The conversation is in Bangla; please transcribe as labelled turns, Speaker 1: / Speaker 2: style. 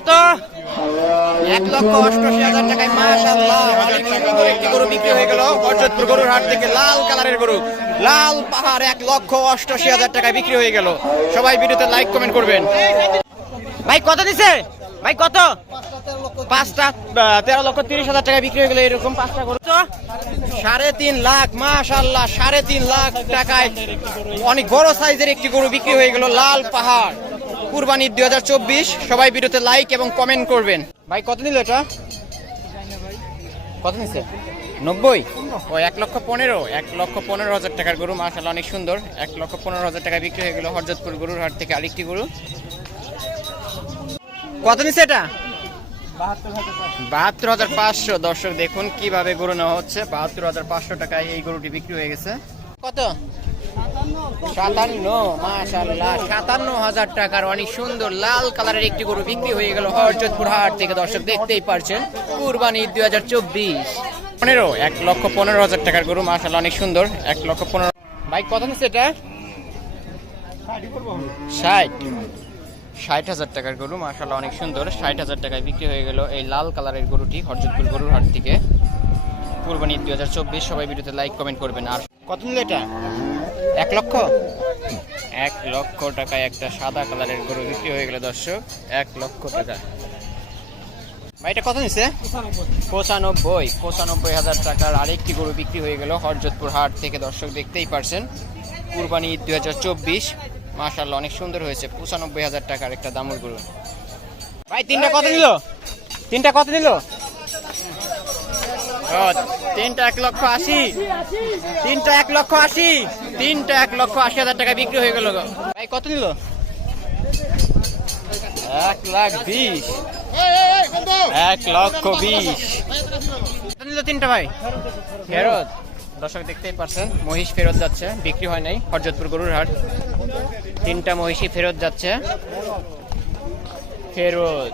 Speaker 1: কত? এক লক্ষ অষ্টআশি হাজার টাকায় একটি গরু বিক্রি হয়ে গেল। গরুর হাট থেকে লাল কালারের গরু, লাল পাহাড়, এক লক্ষ অষ্টআশি হাজার টাকায় বিক্রি হয়ে গেল। সবাই ভিডিওতে লাইক, কমেন্ট করবেন। ভাই, কত দিছে? ভাই, কত? পাঁচটা তেরো লক্ষ তিরিশ হাজার টাকা বিক্রি হয়ে গেল এরকম পাঁচটা গরু। তো সাড়ে তিন লাখ মাশাল্লাহ সাড়ে তিন লাখ টাকায় অনেক বড় সাইজের একটি গরু বিক্রি হয়ে গেল লাল পাহাড়। কুরবানি দুই হাজার চব্বিশ। সবাই ভিডিওতে লাইক এবং কমেন্ট করবেন। ভাই, কত নিল এটা? কত নিচ্ছে নব্বই? ও, এক লক্ষ পনেরো। এক লক্ষ পনেরো হাজার টাকার গরু মাশাল্লাহ অনেক সুন্দর। এক লক্ষ পনেরো হাজার টাকা বিক্রি হয়ে গেল হরজতপুর গরুর হাট থেকে আরেকটি গরু। কত নিচ্ছে এটা? বাহাত্তর হাজার পাঁচশো। দর্শক, দেখুন কীভাবে গরু নেওয়া হচ্ছে। বাহাত্তর হাজার পাঁচশো টাকায় এই গরুটি বিক্রি হয়ে গেছে। কত? সাতান্ন মাশাল্লাহ সাতান্ন হাজার টাকার অনেক সুন্দর লাল কালারের একটি গরু বিক্রি হয়ে গেল হরজতপুর হাট থেকে। দর্শক দেখতেই পারছেন, কুরবানি দুই হাজার চব্বিশ। পনেরো, এক লক্ষ পনেরো হাজার টাকার গরু মাশাল্লাহ অনেক সুন্দর, এক লক্ষ পনেরো। ভাই, কত নিচ্ছে এটা? ষাট। ষাট হাজার টাকার গরু মাশাল্লাহ অনেক সুন্দর, ষাট হাজার টাকায় বিক্রি হয়ে গেল এই লাল কালারের গরুটি হরজতপুর গরুর হাট থেকে। কুরবানি দুই হাজার চব্বিশ, সবাই ভিডিওতে লাইক কমেন্ট করবেন। আর কত নিল এটা? এক লক্ষ? এক লক্ষ টাকায় একটা সাদা কালারের গরু বিক্রি হয়ে গেল দর্শক। এক লক্ষ টাকা। ভাই এটা কত নিছে? পঁচানব্বই। পঁচানব্বই হাজার টাকার আরেকটি গরু বিক্রি হয়ে গেল হরজতপুর হাট থেকে দর্শক দেখতেই পারছেন। কুরবানি দুই হাজার চব্বিশ। মাশাল্লাহ অনেক সুন্দর হয়েছে। পঁচানব্বই হাজার টাকার একটা দামুর গরু। ভাই তিনটা কত নিল? তিনটা কত নিল? তিনটা এক লক্ষ আশি। তিনটা এক লক্ষ আশি। তিনটা এক লক্ষ আশি হাজার টাকা বিক্রি হয়ে গেল ভাই, কত নিল? এক লাখ বিশ। এক লক্ষ বিশ। নিল তিনটা ভাই? ফেরত। দর্শক দেখতেই পারছেন, মহিষ ফেরত যাচ্ছে, বিক্রি হয় নাই, হরজতপুর গরুর হাট। তিনটা মহিষই ফেরত যাচ্ছে। ফেরত।